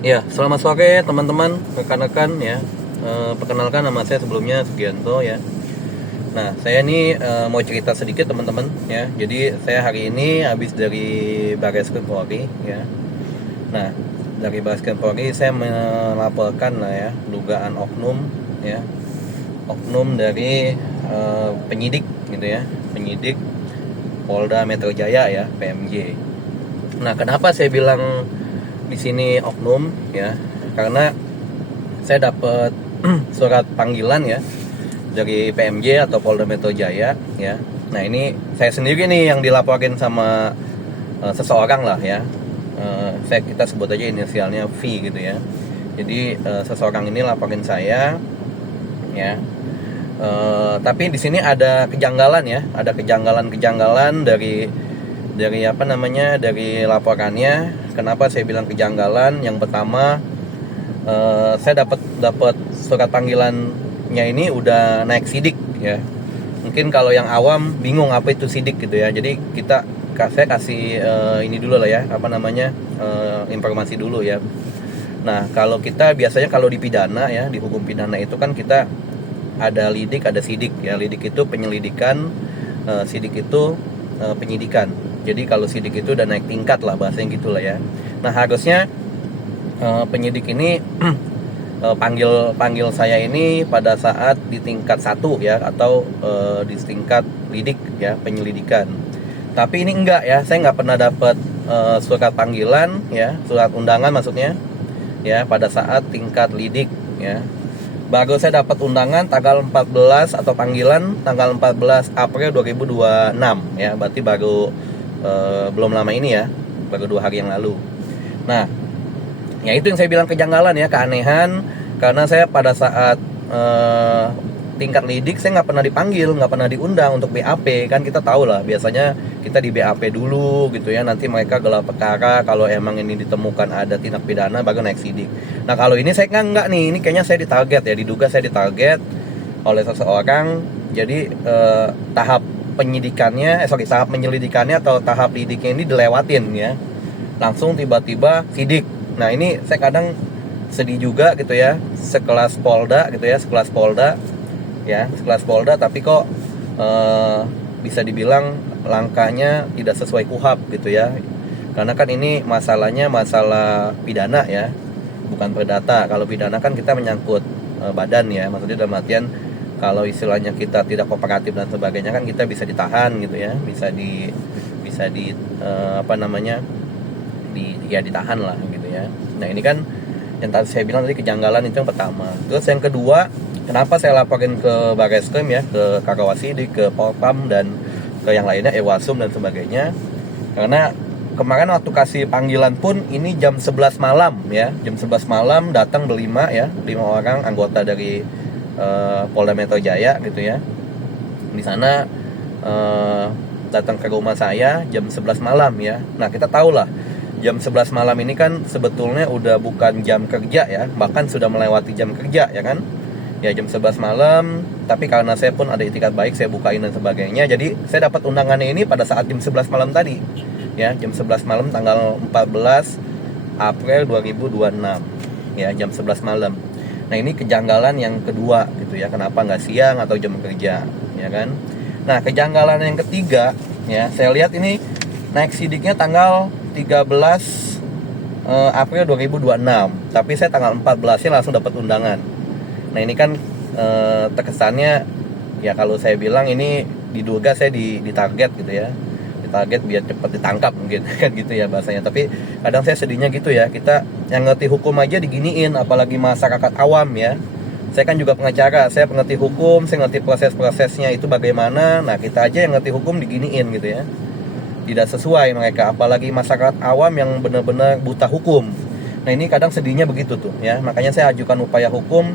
Ya, selamat sore teman-teman, rekan-rekan ya. Perkenalkan nama saya sebelumnya Sugianto ya. Nah, saya ini mau cerita sedikit teman-teman ya. Jadi saya hari ini habis dari Barreskrim Polri ya. Nah, dari Barreskrim Polri saya melaporkan lah ya dugaan oknum ya. Oknum dari penyidik gitu ya. Penyidik Polda Metro Jaya ya, PMJ. Nah, kenapa saya bilang di sini oknum ya? Karena saya dapat surat panggilan ya dari PMJ atau Polda Metro Jaya ya. Nah, ini saya sendiri nih yang dilaporin sama seseorang lah ya. Kita sebut aja inisialnya V gitu ya. Jadi seseorang ini laporin saya ya. Tapi di sini ada kejanggalan ya, ada kejanggalan-kejanggalan dari apa namanya, dari laporannya. Kenapa saya bilang kejanggalan? Yang pertama, saya dapat surat panggilannya ini udah naik sidik ya. Mungkin kalau yang awam bingung apa itu sidik gitu ya. Jadi saya kasih ini dulu lah ya, apa namanya, informasi dulu ya. Nah, kalau kita biasanya kalau di pidana ya, di hukum pidana itu kan kita ada lidik, ada sidik ya. Lidik itu penyelidikan, sidik itu penyidikan. Jadi kalau sidik itu udah naik tingkat lah, bahasanya gitulah ya. Nah, harusnya penyidik ini panggil saya ini pada saat di tingkat 1 ya, atau di tingkat lidik ya, penyelidikan. Tapi ini enggak ya, saya nggak pernah dapat surat panggilan ya, surat undangan maksudnya ya, pada saat tingkat lidik ya. Baru saya dapat undangan tanggal 14 atau panggilan tanggal 14 April 2026 ya, berarti baru belum lama ini ya, baru 2 hari yang lalu. Nah, ya itu yang saya bilang kejanggalan ya, keanehan. Karena saya pada saat tingkat lidik saya nggak pernah dipanggil, nggak pernah diundang untuk BAP. Kan kita tahu lah, biasanya kita di BAP dulu gitu ya, nanti mereka gelar perkara. Kalau emang ini ditemukan ada tindak pidana baru naik sidik. Nah, kalau ini saya nggak nih, ini kayaknya saya ditarget ya, diduga saya ditarget oleh seseorang. Jadi tahap penyidikannya, tahap penyelidikannya atau tahap lidiknya ini dilewatin ya, langsung tiba-tiba sidik. Nah, ini saya kadang sedih juga gitu ya, sekelas Polda gitu ya, sekelas Polda ya, sekelas Polda, tapi kok bisa dibilang langkahnya tidak sesuai KUHAP gitu ya. Karena kan ini masalahnya masalah pidana ya, bukan perdata. Kalau pidana kan kita menyangkut badan ya, maksudnya dalam artian kalau istilahnya kita tidak kooperatif dan sebagainya kan kita bisa ditahan gitu ya, bisa di apa namanya, ditahan lah gitu ya. Nah, ini kan yang tadi saya bilang tadi kejanggalan, itu yang pertama. Terus yang kedua, kenapa saya laporin ke Barreskrim ya, ke Kakawasidi, ke Polpam dan ke yang lainnya, Ewasum dan sebagainya. Karena kemarin waktu kasih panggilan pun ini jam 11 malam ya, jam 11 malam datang berlima ya, 5 orang anggota dari Polda Metro Jaya gitu ya. Di sana datang ke rumah saya jam 11 malam ya. Nah, kita tahu lah, jam 11 malam ini kan sebetulnya udah bukan jam kerja ya, bahkan sudah melewati jam kerja ya kan. Ya, jam 11 malam, tapi karena saya pun ada itikat baik, saya bukain dan sebagainya. Jadi saya dapat undangannya ini pada saat jam 11 malam tadi. Ya, jam 11 malam tanggal 14 April 2026. Ya, jam 11 malam. Nah, ini kejanggalan yang kedua gitu ya. Kenapa nggak siang atau jam kerja, ya kan? Nah, kejanggalan yang ketiga ya, saya lihat ini naik sidiknya tanggal 13 April 2026, tapi saya tanggal 14-nya langsung dapat undangan. Nah, ini kan terkesannya ya, kalau saya bilang ini diduga saya ditarget gitu ya, ditarget biar cepat ditangkap mungkin kan gitu ya bahasanya. Tapi kadang saya sedihnya gitu ya, kita yang ngerti hukum aja diginiin, apalagi masyarakat awam ya. Saya kan juga pengacara, saya pengerti hukum, saya ngerti proses-prosesnya itu bagaimana. Nah, kita aja yang ngerti hukum diginiin gitu ya, tidak sesuai mereka, apalagi masyarakat awam yang benar-benar buta hukum. Nah, ini kadang sedihnya begitu tuh ya, makanya saya ajukan upaya hukum.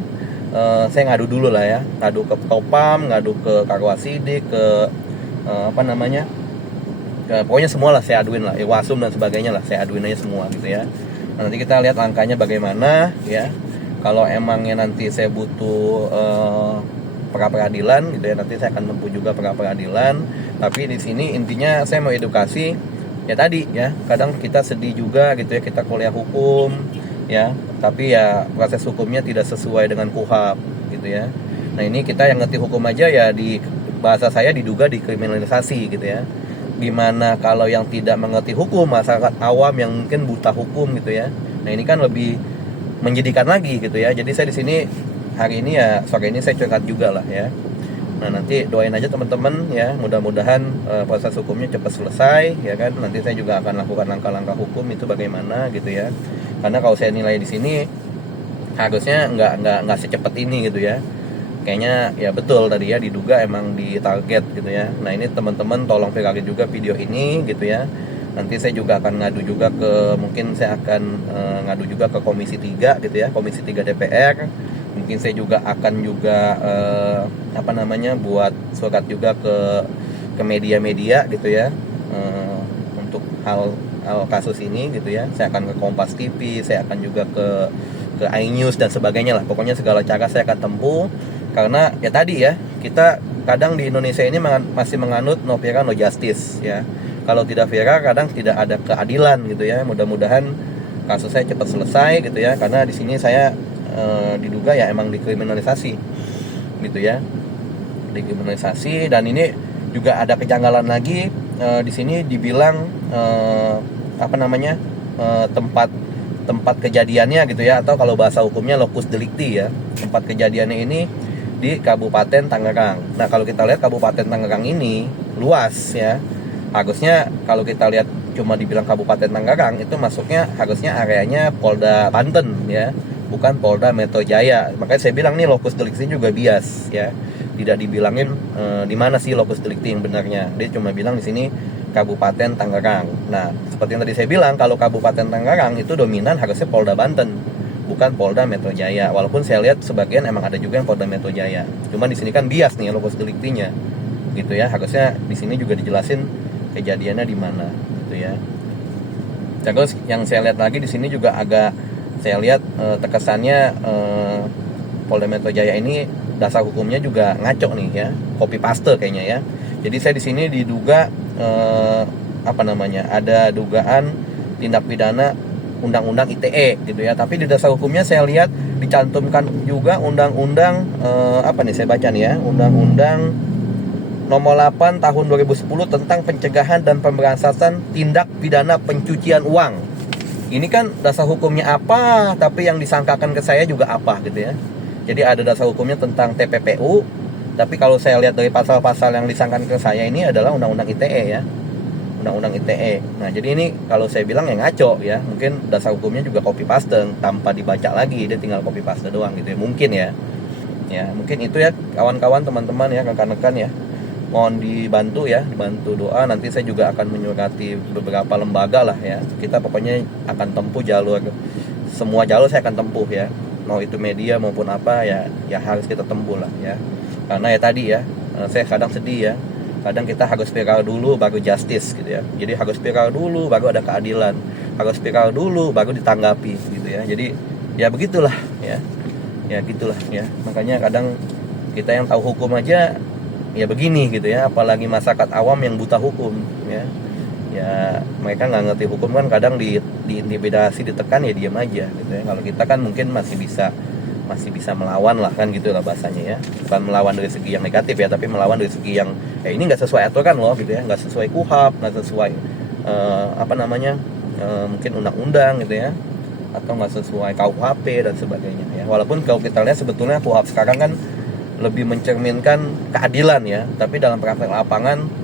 Saya ngadu dulu lah ya, ngadu ke Propam, ngadu ke Kakawasidi, ke apa namanya, pokoknya semua lah saya aduin lah, Ewasum dan sebagainya lah, saya aduin aja semua gitu ya. Nah, nanti kita lihat langkahnya bagaimana ya. Kalau emangnya nanti saya butuh pra peradilan gitu ya, nanti saya akan menempuh juga pra peradilan. Tapi di sini intinya saya mau edukasi ya tadi ya, kadang kita sedih juga gitu ya, kita kuliah hukum ya, tapi ya proses hukumnya tidak sesuai dengan KUHP gitu ya. Nah ini kita yang ngerti hukum aja ya, di bahasa saya diduga dikriminalisasi gitu ya. Gimana kalau yang tidak mengerti hukum, masyarakat awam yang mungkin buta hukum gitu ya. Nah ini kan lebih menjadikan lagi gitu ya. Jadi saya di sini hari ini ya, sore ini saya curhat juga lah ya. Nah nanti doain aja teman-teman ya, mudah-mudahan proses hukumnya cepat selesai ya kan. Nanti saya juga akan lakukan langkah-langkah hukum itu bagaimana gitu ya. Karena kalau saya nilai di sini harusnya nggak secepat ini gitu ya. Kayaknya ya betul tadi ya, diduga emang di target gitu ya. Nah ini teman-teman tolong viralin juga video ini gitu ya. Nanti saya juga akan ngadu juga mungkin saya akan ngadu juga ke Komisi 3 gitu ya, Komisi 3 DPR. Mungkin saya juga akan juga buat surat juga ke media-media gitu ya, untuk hal kasus ini gitu ya. Saya akan ke Kompas TV, saya akan juga ke iNews dan sebagainya lah. Pokoknya segala cara saya akan tempuh, karena ya tadi ya, kita kadang di Indonesia ini masih menganut no viral no justice ya. Kalau tidak viral kadang tidak ada keadilan gitu ya. Mudah-mudahan kasus saya cepat selesai gitu ya, karena di sini saya diduga ya emang dikriminalisasi gitu ya, dikriminalisasi. Dan ini juga ada kejanggalan lagi, di sini dibilang tempat kejadiannya gitu ya, atau kalau bahasa hukumnya locus delicti ya, tempat kejadiannya ini di Kabupaten Tangerang. Nah kalau kita lihat Kabupaten Tangerang ini luas ya, harusnya kalau kita lihat cuma dibilang Kabupaten Tangerang, itu masuknya harusnya areanya Polda Banten ya, bukan Polda Metro Jaya. Makanya saya bilang nih locus delicti juga bias ya, tidak dibilangin di mana sih locus delicti yang benarnya. Dia cuma bilang di sini Kabupaten Tangerang. Nah seperti yang tadi saya bilang, kalau Kabupaten Tangerang itu dominan harusnya Polda Banten, bukan Polda Metro Jaya. Walaupun saya lihat sebagian emang ada juga yang Polda Metro Jaya. Cuma di sini kan bias nih locus delictinya gitu ya. Harusnya di sini juga dijelasin kejadiannya di mana gitu ya. Terus yang saya lihat lagi di sini juga agak saya lihat terkesannya Polda Metro Jaya ini dasar hukumnya juga ngaco nih ya, copy paste kayaknya ya. Jadi saya di sini diduga ada dugaan tindak pidana undang-undang ITE gitu ya. Tapi di dasar hukumnya saya lihat dicantumkan juga undang-undang saya baca nih ya, undang-undang nomor 8 tahun 2010 tentang pencegahan dan pemberantasan tindak pidana pencucian uang. Ini kan dasar hukumnya apa, tapi yang disangkakan ke saya juga apa gitu ya. Jadi ada dasar hukumnya tentang TPPU, tapi kalau saya lihat dari pasal-pasal yang disangkakan ke saya ini adalah undang-undang ITE ya, undang-undang ITE. Nah jadi ini kalau saya bilang ya ngaco ya, mungkin dasar hukumnya juga copy paste tanpa dibaca lagi, dia tinggal copy paste doang gitu ya, mungkin ya. Ya mungkin itu ya kawan-kawan, teman-teman ya, rekan-rekan ya, mohon dibantu ya, dibantu doa. Nanti saya juga akan menyurati beberapa lembaga lah ya. Kita pokoknya akan tempuh semua jalur saya akan tempuh ya, mau itu media maupun apa ya, harus kita tempuh lah ya. Karena ya tadi ya, saya kadang sedih ya, kadang kita harus viral dulu baru justice gitu ya. Jadi harus viral dulu baru ada keadilan, harus viral dulu baru ditanggapi gitu ya. Jadi ya begitulah ya, gitulah ya. Makanya kadang kita yang tahu hukum aja ya begini gitu ya, apalagi masyarakat awam yang buta hukum ya. Ya mereka nggak ngerti hukum kan, kadang diintimidasi, ditekan ya diam aja gitu ya. Kalau kita kan mungkin masih bisa melawan lah kan, gitu lah bahasanya ya. Bukan melawan dari segi yang negatif ya, tapi melawan dari segi yang ini nggak sesuai aturan loh gitu ya, nggak sesuai KUHP, nggak sesuai mungkin undang-undang gitu ya, atau nggak sesuai KUHP dan sebagainya ya. Walaupun kalau kita lihat sebetulnya KUHP sekarang kan lebih mencerminkan keadilan ya, tapi dalam praktek lapangan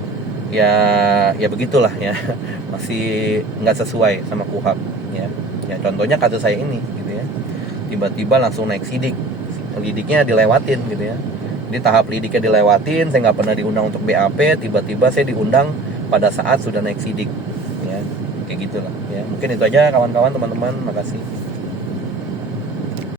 ya begitulah ya, masih nggak sesuai sama KUHP ya. Contohnya kasus saya ini gitu ya, tiba-tiba langsung naik sidik, lidiknya dilewatin gitu ya. Di tahap lidiknya dilewatin, saya nggak pernah diundang untuk BAP, tiba-tiba saya diundang pada saat sudah naik sidik ya, kayak gitulah ya. Mungkin itu aja kawan-kawan, teman-teman, makasih.